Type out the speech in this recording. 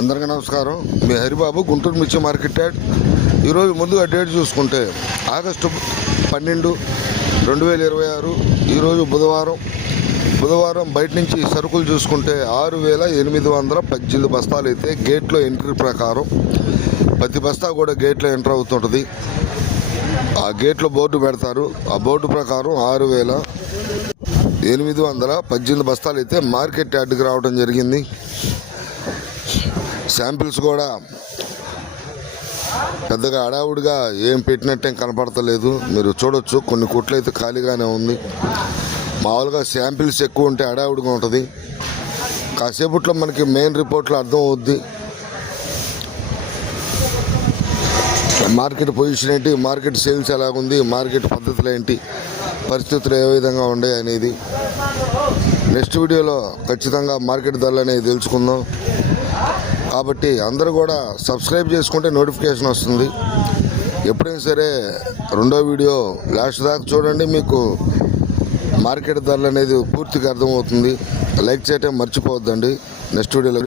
అందరికీ నమస్కారం. మీ హరిబాబు, గుంటూరు మిర్చి మార్కెట్ యార్డ్. ఈరోజు ముందుగా డేట్ చూసుకుంటే ఆగస్టు 12, 2026. ఈరోజు బుధవారం బయట నుంచి సరుకులు చూసుకుంటే 6,818 బస్తాలు అయితే గేట్లో ఎంట్రీ ప్రకారం ప్రతి బస్తా కూడా గేట్లో ఎంటర్ అవుతుంటుంది. ఆ గేట్లో బోర్డు పెడతారు. ఆ బోర్డు ప్రకారం 6,818 బస్తాలు అయితే మార్కెట్ యార్డ్కి రావడం జరిగింది. శాంపిల్స్ కూడా పెద్దగా హడావుడిగా ఏం పెట్టినట్టే కనపడతలేదు. మీరు చూడొచ్చు, కొన్ని కొట్లు అయితే ఖాళీగానే ఉంది. మామూలుగా శాంపిల్స్ ఎక్కువ ఉంటే హడావుడిగా ఉంటుంది. కాసేపట్లో మనకి మెయిన్ రిపోర్ట్లో అర్థం అవుద్ది మార్కెట్ పొజిషన్ ఏంటి, మార్కెట్ సేల్స్ ఎలాగుంది, మార్కెట్ పద్ధతులు ఏంటి, పరిస్థితులు ఏ విధంగా ఉన్నాయి అనేది నెక్స్ట్ వీడియోలో ఖచ్చితంగా మార్కెట్ ధరలు అనేది తెలుసుకుందాం. కాబట్టి అందరూ కూడా సబ్స్క్రైబ్ చేసుకుంటే నోటిఫికేషన్ వస్తుంది. ఎప్పుడైనా సరే రెండో వీడియో లాస్ట్ దాకా చూడండి, మీకు మార్కెట్ ధరలు అనేది పూర్తిగా అర్థమవుతుంది. లైక్ చేయటం మర్చిపోవద్దండి. నెక్స్ట్ వీడియోలో